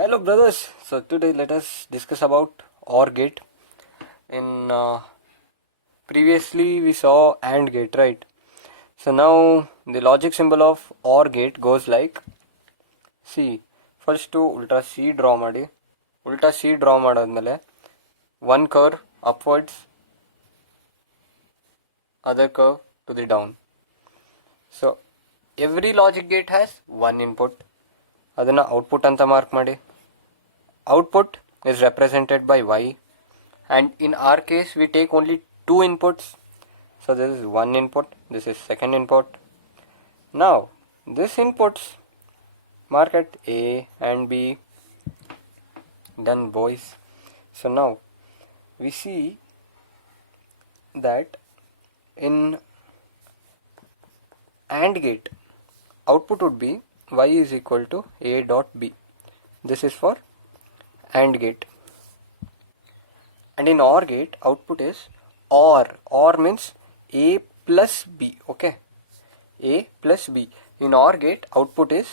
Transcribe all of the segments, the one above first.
Hello brothers. So today let us discuss about OR gate. In previously we saw AND gate, right? So now the logic symbol of OR gate goes like, see, first to ultra C draw ಮಾಡಿ ultra C draw ಮಾಡಾದ್ಮೇಲೆ one curve upwards, other curve to the down. So every logic gate has one input. ಅದನ್ನ output ಅಂತ mark ಮಾಡಿ. Output is represented by Y, and in our case we take only two inputs. So this is one input, this is second input. Now this inputs mark at A and B. Done, boys. So now we see that in AND gate output would be Y is equal to A dot B. This is for AND gate. And in OR gate output is OR means A plus B. Okay, A plus B. In OR gate output is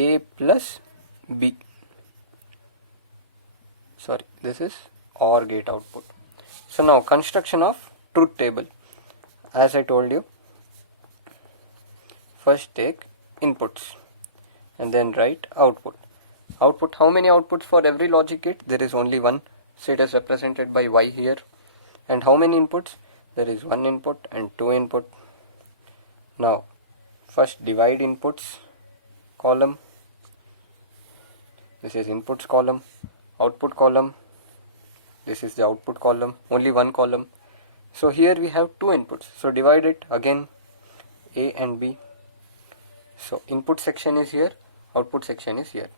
A plus B. Sorry, this is OR gate output. So now construction of truth table. As I told you, first take inputs and then write output. Output, how many outputs for every logic gate? There is only one, so it is represented by Y here. And how many inputs? There is one input and two input. Now first divide inputs column. This is inputs column, output column. This is the output column, only one column. So here we have two inputs, so divide it again, A and B. So input section is here, output section is here.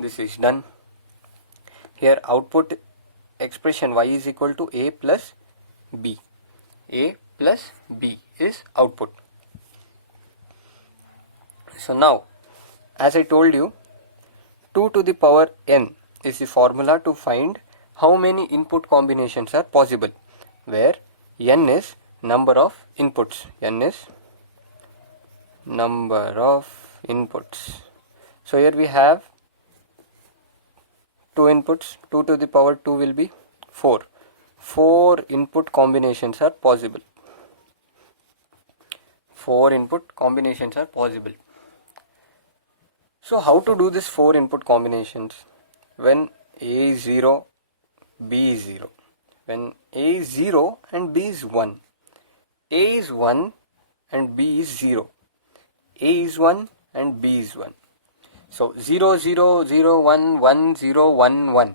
This is done. Here output expression Y is equal to A plus B. A plus B is output. So now, as I told you, 2 to the power n is the formula to find how many input combinations are possible, where n is number of inputs. N is number of inputs. So here we have two inputs. 2 to the power 2 will be 4. 4 input combinations are possible. 4 input combinations are possible. So how to do this 4 input combinations? When A is 0, B is 0. When A is 0 and B is 1. A is 1 and B is 0. A is 1 and B is 1. So 0, 0, 0, 1, 1, 0, 1, 1.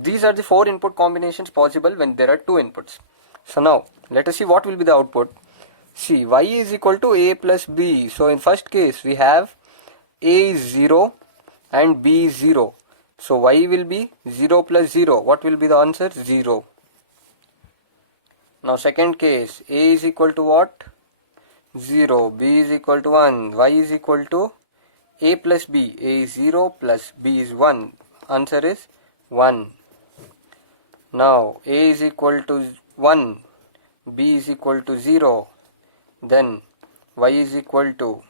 These are the 4 input combinations possible when there are two inputs. So now let us see what will be the output. See, Y is equal to A plus B. So in first case we have A is 0 and B is 0. So Y will be 0 plus 0. What will be the answer? 0. Now second case, A is equal to what? 0. B is equal to 1. Y is equal to A plus B. A is 0 plus B is 1. Answer is 1. Now A is equal to 1. B is equal to 0. Then Y is equal to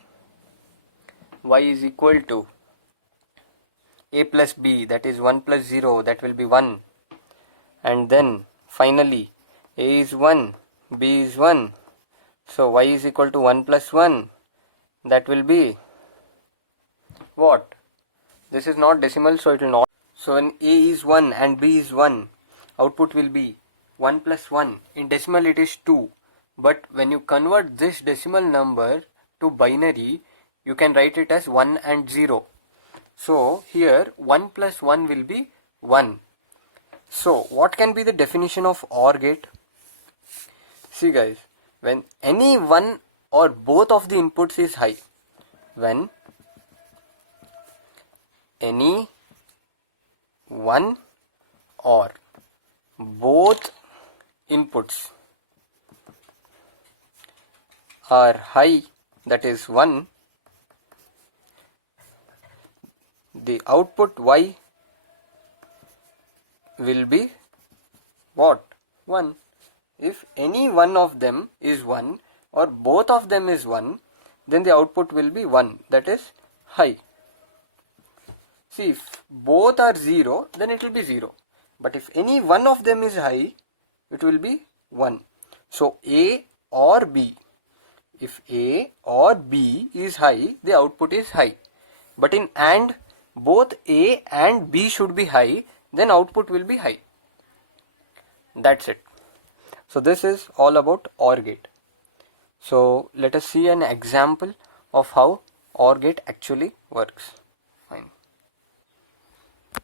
A plus B, that is 1 plus 0, that will be 1. And then finally A is 1, B is 1. So Y is equal to 1 plus 1, that will be what? This is not decimal, so it will not. So when A is 1 and B is 1, output will be 1 plus 1. In decimal it is 2. But when you convert this decimal number to binary, you can write it as 1 and 0. So here 1 plus 1 will be 1. So what can be the definition of OR gate? See guys, when any one or both of the inputs is high, when any one or both inputs are high, that is 1, the output Y will be what? 1. If any one of them is 1 or both of them is 1, then the output will be 1, that is high. See, if both are 0, then it will be 0. But if any one of them is high, it will be 1. So A or B, if A or B is high, the output is high. But in AND, both A and B should be high, then output will be high. That's it. So this is all about OR gate. So let us see an example of how OR gate actually works.